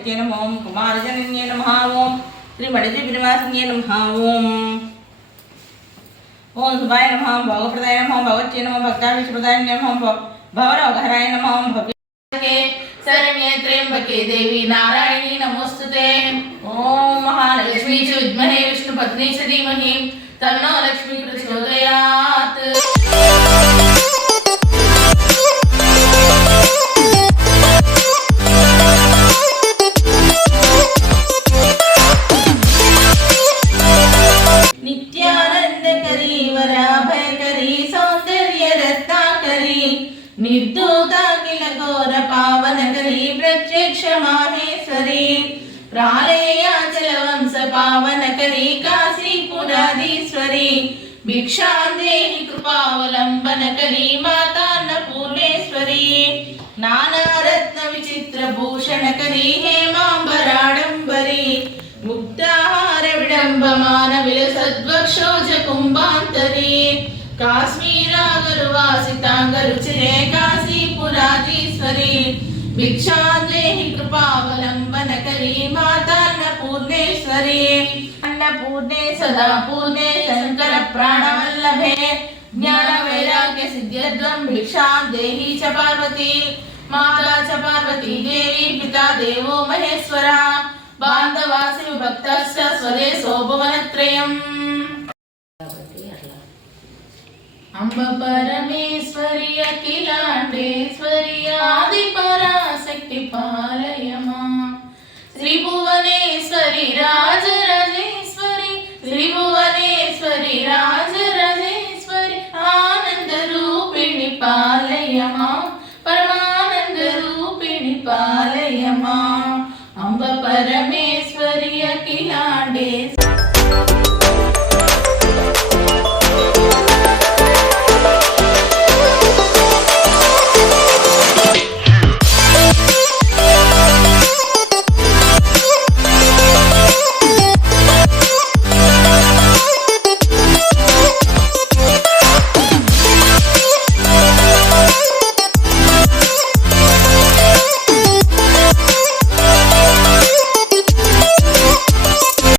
महाशक्त्यै नमः ओं कुमारजनन्यै नमः ओं श्रीमणिजविनिवासिन्यै नमः ओं शुभाय नमः भोगप्रदाय नमः भगवत्यै नमः भक्ताभिष्टप्रदायिन्यै नमः भवरोगहराय नमः भव्ये शरण्ये त्र्यंबके देवी नारायणी नमोस्तुते ओं महालक्ष्मी च विद्महे विष्णुपत्नी च धीमहि तन्नो लक्ष्मी प्रचोदयात्। नित्यानंदकरी वराभयकरी सौंदर्य रत्नाकरी निर्दूताखिल घोर पावनकरी प्रत्यक्ष माहेश्वरी प्रालयाचल वंश पावनकरी काशीपुराधीश्वरी भिक्षां देहि कृपावलंबनकरी माता अन्नपूर्णेश्वरी नानारत्न विचित्र भूषणकरी हेमांबराडंबरी मुक्ताहार विडंबमान विलसद्वक्षोज कुंभांतरी काश्मीरागरुवासितांगरुचिरे काशीपुराधीश्वरी भिक्षां देहि कृपावलंबनकरी माता अन्नपूर्णेश्वरी अन्नपूर्णे सदा पूर्णे शंकर प्राणवल्लभे ज्ञान वैराग्य सिद्ध्यद्वं भिक्षां देहि च पार्वती माता च पार्वती देवी पिता देवो महेश्वरा बांधवासी भक्तश्च स्वरे सोभवनत्रयम्। अंब परमेश्वरी अखिलांडेश्वरी आदिपराशक्ति पालय मां श्रीभुवनेश्वरी राज